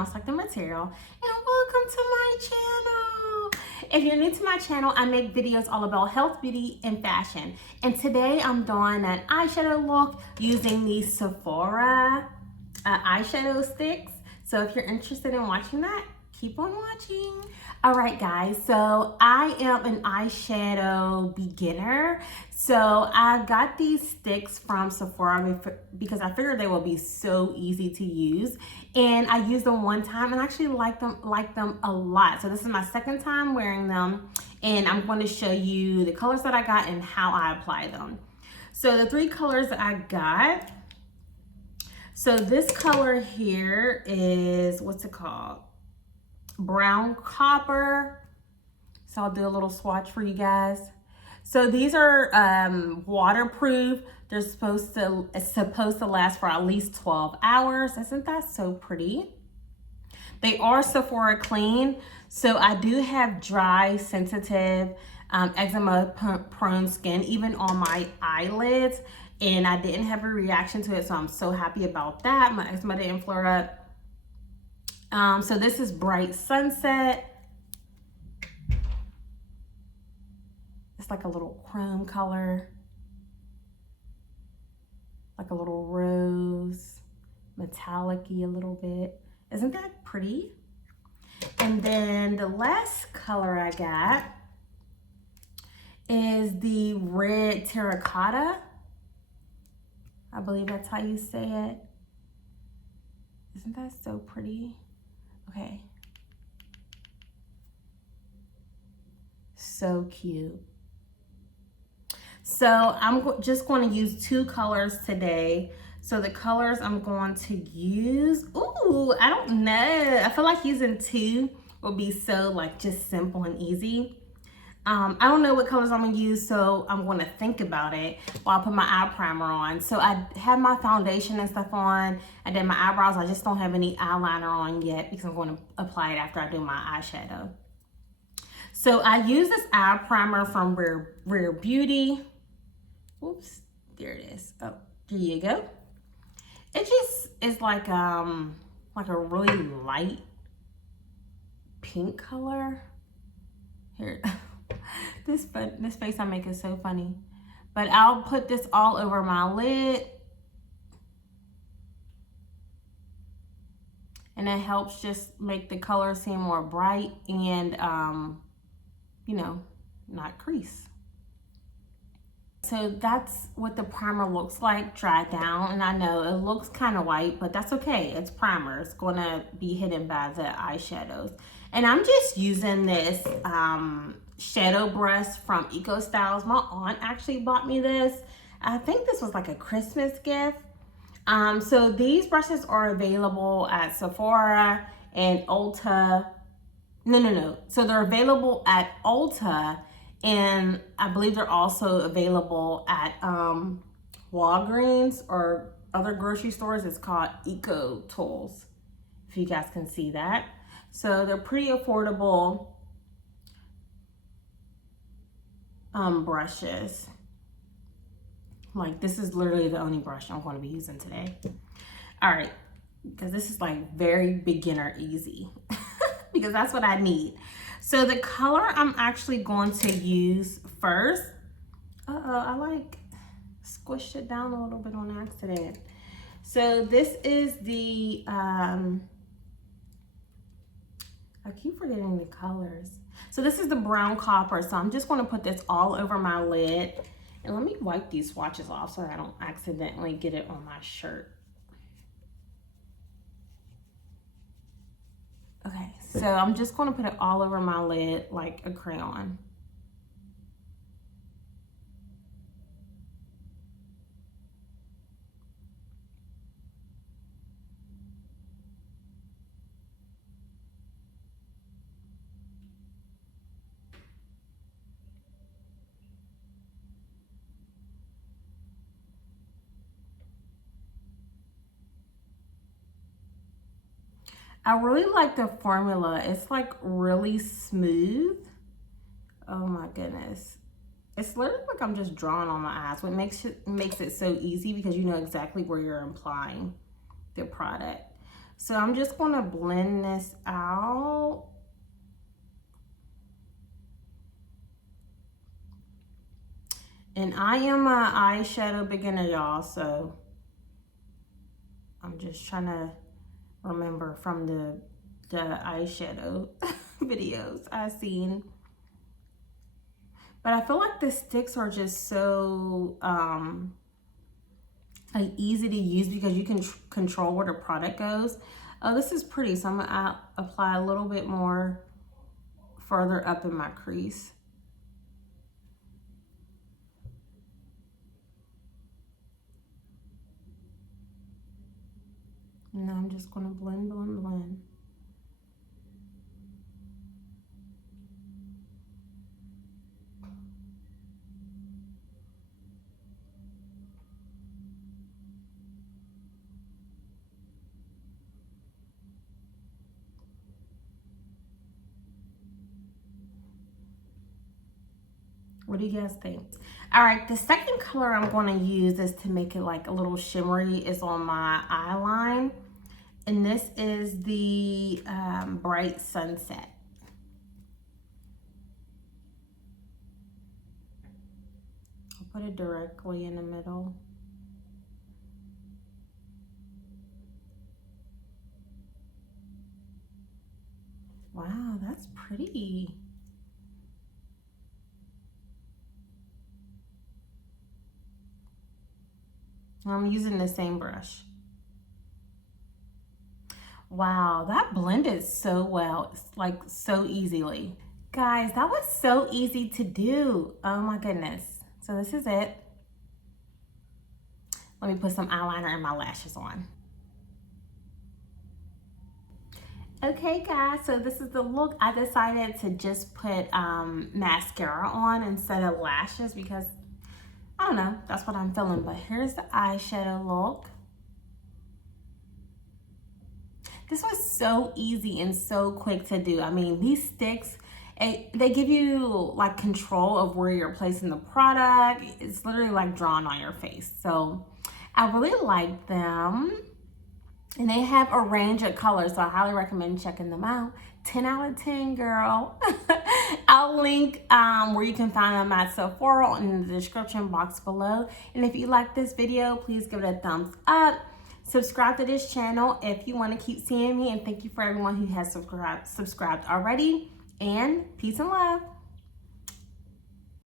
smells like the material, and welcome to my channel. If you're new to my channel, I make videos all about health, beauty, and fashion. And today I'm doing an eyeshadow look using these Sephora eyeshadow sticks. So if you're interested in watching that, keep on watching. All right, guys, so I am an eyeshadow beginner. So I got these sticks from Sephora because I figured they would be so easy to use. And I used them one time and I actually like them a lot. So this is my second time wearing them. And I'm going to show you the colors that I got and how I apply them. So the three colors that I got. So this color here is, what's it called? Brown copper. So I'll do a little swatch for you guys. So these are waterproof. It's supposed to last for at least 12 hours. Isn't that so pretty? They are Sephora clean. So I do have dry, sensitive, eczema prone skin, even on my eyelids. And I didn't have a reaction to it, so I'm so happy about that. My eczema didn't flare up. So this is Bright Sunset. It's like a little chrome color, like a little rose, metallic-y a little bit. Isn't that pretty? And then the last color I got is the red terracotta. I believe that's how you say it. Isn't that so pretty? Okay. So cute. So I'm just going to use two colors today. So the colors I'm going to use, ooh, I don't know. I feel like using two will be so like just simple and easy. I don't know what colors I'm gonna use, so I'm gonna think about it while I put my eye primer on. So I have my foundation and stuff on. I did my eyebrows. I just don't have any eyeliner on yet because I'm going to apply it after I do my eyeshadow. So I use this eye primer from Rare Beauty. Oops, there it is. Oh, there you go. It just is like a really light pink color. Here. This face I make is so funny. But I'll put this all over my lid. And it helps just make the color seem more bright and, you know, not crease. So that's what the primer looks like dried down. And I know it looks kind of white, but that's okay. It's primer. It's going to be hidden by the eyeshadows. And I'm just using this shadow brush from Eco Styles. My aunt actually bought me this. I think this was like a Christmas gift. So these brushes are available at Sephora and Ulta. No. So they're available at Ulta, and I believe they're also available at Walgreens or other grocery stores. It's called Eco Tools, if you guys can see that. So they're pretty affordable brushes. Like, this is literally the only brush I'm going to be using today. All right, because this is like very beginner easy because that's what I need. So the color I'm actually going to use first, I like squished it down a little bit on accident. So this is the, I keep forgetting the colors. So this is the brown copper. So I'm just going to put this all over my lid. And let me wipe these swatches off so I don't accidentally get it on my shirt. Okay, so I'm just going to put it all over my lid like a crayon. I really like the formula. It's like really smooth. Oh my goodness. It's literally like I'm just drawing on my eyes. What makes it so easy because you know exactly where you're applying the product. So I'm just going to blend this out. And I am an eyeshadow beginner, y'all, so I'm just trying to remember from the eyeshadow videos I've seen. But I feel like the sticks are just so like easy to use because you can control where the product goes. Oh, this is pretty, so I'm gonna apply a little bit more further up in my crease. And now I'm just gonna blend, blend, blend. What do you guys think? All right, the second color I'm going to use is to make it like a little shimmery is on my eye line. And this is the Bright Sunset. I'll put it directly in the middle. Wow, that's pretty. I'm using the same brush. Wow, that blended so well. It's like so easily. Guys, that was so easy to do. Oh my goodness. So this is it. Let me put some eyeliner and my lashes on. Okay guys, so this is the look. I decided to just put mascara on instead of lashes because I don't know, that's what I'm feeling. But here's the eyeshadow look. This was so easy and so quick to do. I mean, these sticks, they give you like control of where you're placing the product. It's literally like drawn on your face. So I really like them. And they have a range of colors, so I highly recommend checking them out. 10 out of 10, girl. I'll link where you can find them at Sephora in the description box below. And if you like this video, please give it a thumbs up. Subscribe to this channel if you want to keep seeing me. And thank you for everyone who has subscribed already. And peace and love.